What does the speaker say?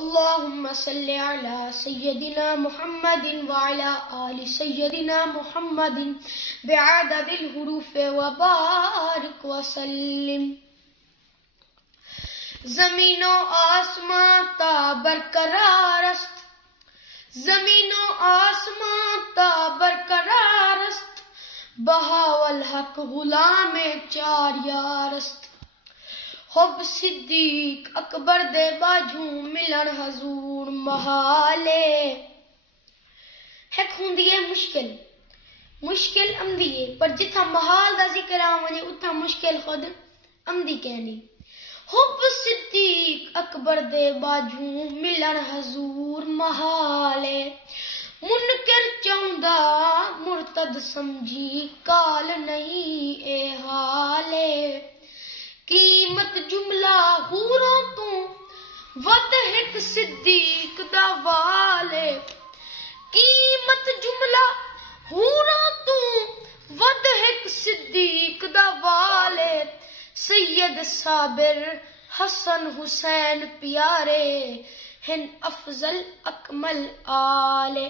اللهم صل على سيدنا محمد وعلى آل سيدنا محمد بعدد الحروف وبارك وسلم. زمین و آسمان تا برقرار است، زمین و آسمان تا برقرار است، بہاول حق غلام چار یار است. حب صدیق اکبر دے باجھوں ملن حضور محالے. ایک ہوندی ہے مشکل، مشکل امدی ہے، پر جتھا محال دا ذکر آونے اتھا مشکل خود امدی کہنی. حب صدیق اکبر دے باجھوں ملن حضور محالے. منکر چاہندا مرتد سمجھی کال نہیں اے حالے. قیمت جملہ حوروں تو ود ہک صدیق دا والے. قیمت جملہ حوروں تو ود ہک صدیق دا والے. سید صابر حسن حسین پیارے ہن افضل اکمل آلے.